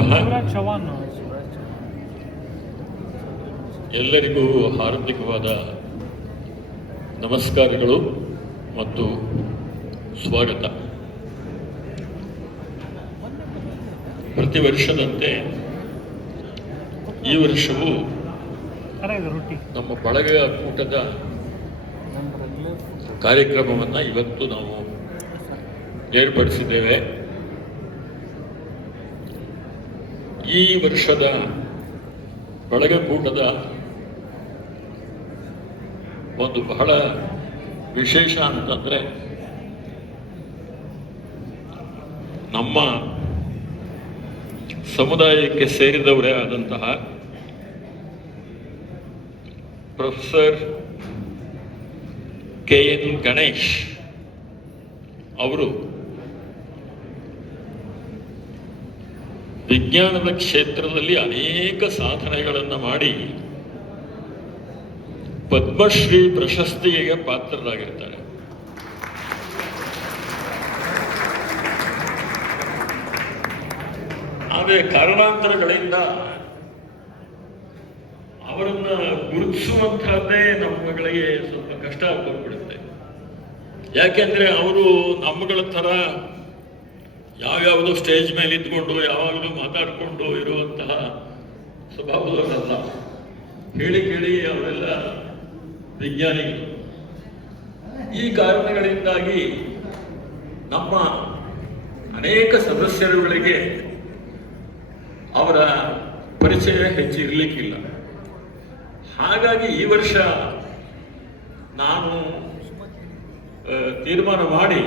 ನಮಃ. ಎಲ್ಲರಿಗೂ ಹಾರ್ದಿಕವಾದ ನಮಸ್ಕಾರಗಳು ಮತ್ತು ಸ್ವಾಗತ. ಪ್ರತಿ ವರ್ಷದಂತೆ ಈ ವರ್ಷವೂ ನಮ್ಮ ಬಳಗ ಕೂಟದ ಕಾರ್ಯಕ್ರಮವನ್ನು ಇವತ್ತು ನಾವು ಏರ್ಪಡಿಸಿದ್ದೇವೆ. ಈ ವರ್ಷದ ಬಳಗಕೂಟದ ಒಂದು ಬಹಳ ವಿಶೇಷ ಅಂತಂದರೆ, ನಮ್ಮ ಸಮುದಾಯಕ್ಕೆ ಸೇರಿದವರೇ ಆದಂತಹ ಪ್ರೊಫೆಸರ್ KN ಗಣೇಶ್ ಅವರು ವಿಜ್ಞಾನದ ಕ್ಷೇತ್ರದಲ್ಲಿ ಅನೇಕ ಸಾಧನೆಗಳನ್ನು ಮಾಡಿ ಪದ್ಮಶ್ರೀ ಪ್ರಶಸ್ತಿಗೆ ಪಾತ್ರರಾಗಿರ್ತಾರೆ. ಆದರೆ ಕಾರಣಾಂತರಗಳಿಂದ ಅವರನ್ನ ಗುರುತಿಸುವಂತಹದ್ದೇ ನಮ್ಮಗಳಿಗೆ ಸ್ವಲ್ಪ ಕಷ್ಟ ಆಗ್ಬಿಡುತ್ತೆ. ಯಾಕೆಂದ್ರೆ ಅವರು ನಮ್ಮಗಳ ಥರ ಯಾವ್ಯಾವುದೋ ಸ್ಟೇಜ್ ಮೇಲೆ ಇದ್ಕೊಂಡು ಯಾವಾಗಲೂ ಮಾತಾಡಿಕೊಂಡು ಇರುವಂತಹ ಸ್ವಭಾವದವರಲ್ಲ. ಹೇಳಿ ಕೇಳಿ ಅವರೆಲ್ಲ ವಿಜ್ಞಾನಿಗಳು. ಈ ಕಾರಣಗಳಿಂದಾಗಿ ನಮ್ಮ ಅನೇಕ ಸದಸ್ಯರುಗಳಿಗೆ ಅವರ ಪರಿಚಯ ಹೆಚ್ಚಿರಲಿಕ್ಕಿಲ್ಲ. ಹಾಗಾಗಿ ಈ ವರ್ಷ ನಾನು ತೀರ್ಮಾನ ಮಾಡಿ